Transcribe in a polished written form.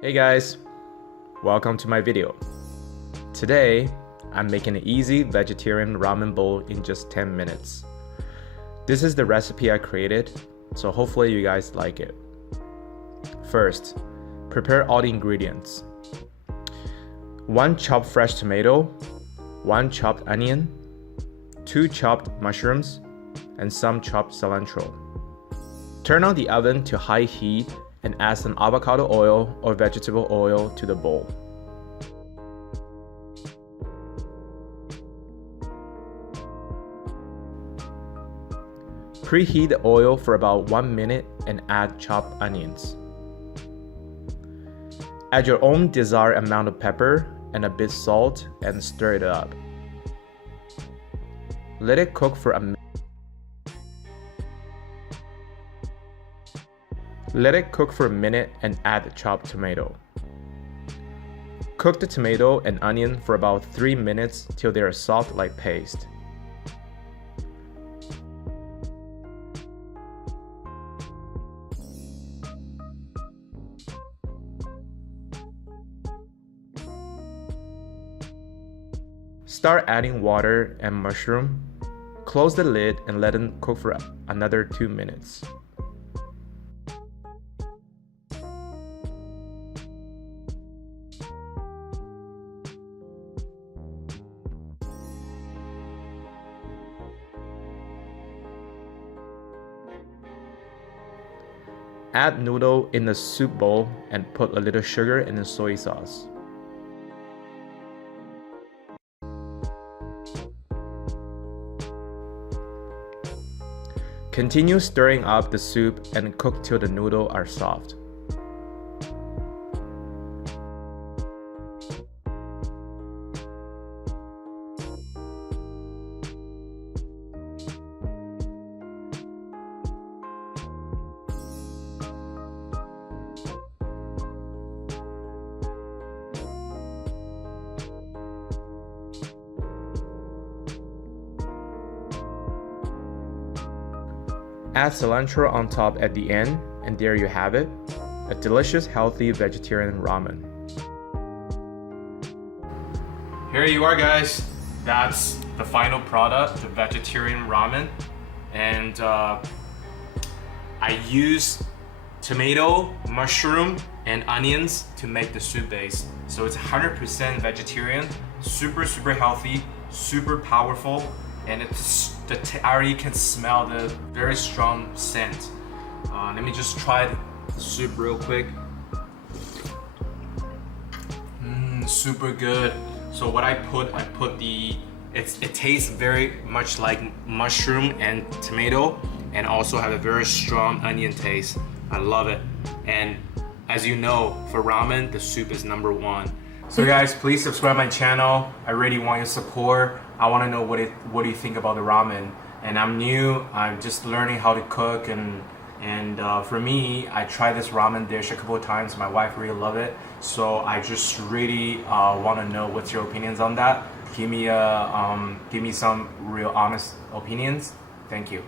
Hey guys, welcome to my video. Today, I'm making an easy vegetarian ramen bowl in just 10 minutes. This is the recipe I created, so hopefully you guys like it. First, prepare all the ingredients. 1 chopped fresh tomato, 1 chopped onion, 2 chopped mushrooms, and some chopped cilantro. Turn on the oven to high heat and add some avocado oil or vegetable oil to the bowl. Preheat the oil for about 1 minute and add chopped onions. Add your own desired amount of pepper and a bit salt and stir it up. Let it cook for a minute. Let it cook for a minute and add the chopped tomato. Cook the tomato and onion for about 3 minutes till they are soft like paste. Start adding water and mushroom. Close the lid and let them cook for another 2 minutes. Add noodle in the soup bowl and put a little sugar and the soy sauce. Continue stirring up the soup and cook till the noodles are soft. Add cilantro on top at the end, and there you have it, a delicious healthy vegetarian ramen. Here you are guys, that's the final product, the vegetarian ramen. And I use tomato, mushroom, and onions to make the soup base. So it's 100% vegetarian, super healthy, super powerful, and I already can smell the very strong scent. Let me just try the soup real quick. Super good. So what I put it tastes very much like mushroom and tomato, and also have a very strong onion taste. I love it. And as you know, for ramen, the soup is #1. So guys, please subscribe my channel. I really want your support. I want to know what do you think about the ramen. And I'm new. I'm just learning how to cook, and for me, I tried this ramen dish a couple of times. My wife really loved it. So I just really want to know what's your opinions on that. Give me some real honest opinions. Thank you.